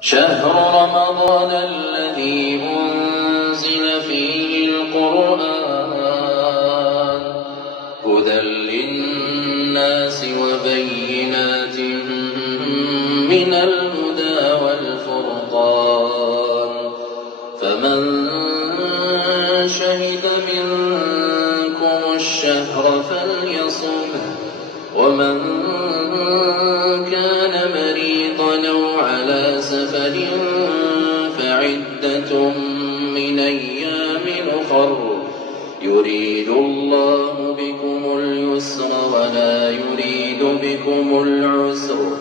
شهر رمضان الذي أنزل فيه القرآن هدى للناس وبينات من الهدى والفرقان فمن شهد منكم الشهر فليصمه ومن كان مريضا أو على سفر فعدة من أيام أخر يريد الله بكم اليسر ولا يريد بكم العسر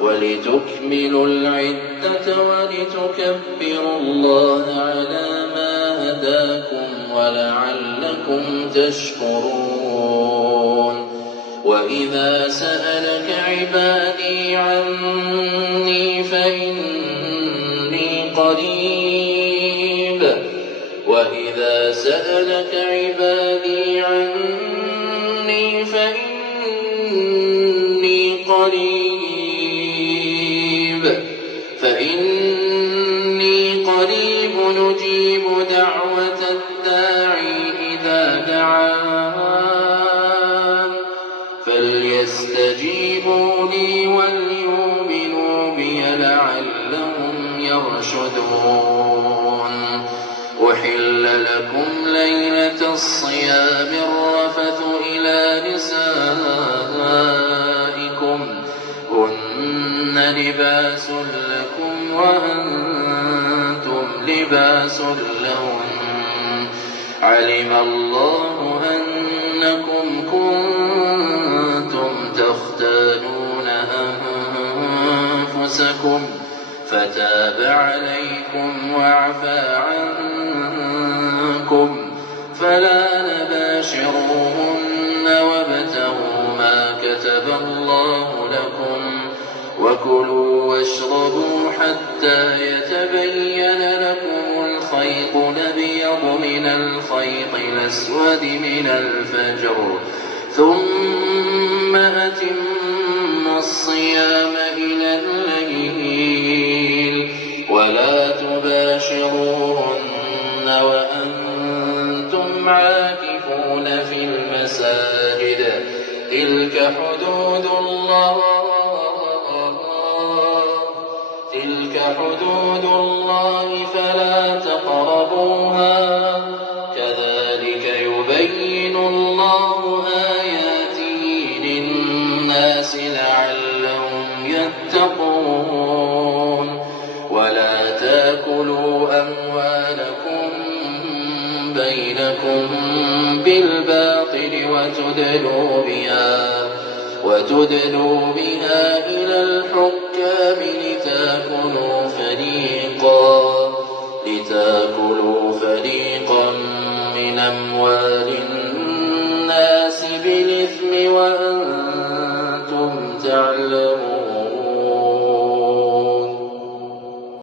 ولتكملوا العدة ولتكبروا الله على ما هداكم ولعلكم تشكرون وإذا سألك عبادي عني فإني قريب وإذا سألك عبادي عني فإني قريب نجيب دعوة الداعي إذا دعان فليستجيبوا لي وليؤمنوا بي لعلهم يرشدون أحل لكم ليلة الصيام الرفث إلى نسائكم هن لباس لكم وأنتم لباس لهن علم الله أنكم كنتم تختانون أنفسكم فتاب عليكم وعفى عنكم فلا تباشروهن وابتغوا ما كتب الله لكم وكلوا واشربوا حتى يتبين لكم الخيط الأبيض من الخيط الأسود من الفجر ثم أتموا الصيام إلى الليل ولا تباشروهن وأنتم عاكفون في المساجد تلك حدود الله فلا تقربوها كذلك يبين الله آياته للناس لعلهم يتقون ولا تاكلوا أموالكم بينكم بالباطل وتدلوا بها إلى الحكام لتاكلوا فريقا من أموال الناس بالإثم وأنتم تعلمون